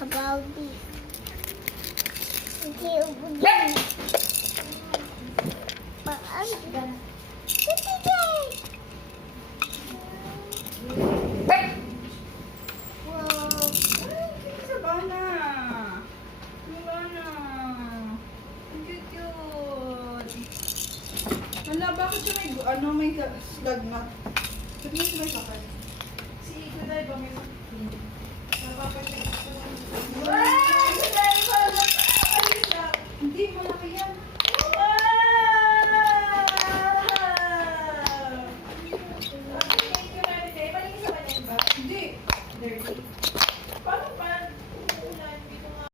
about this. Okay, okay. Sabana. Sabana. Ang cute-cute. Wala, bakit siya may lagnat? Ba't may sakit? Si Kuday ba may sakit? Bakit siya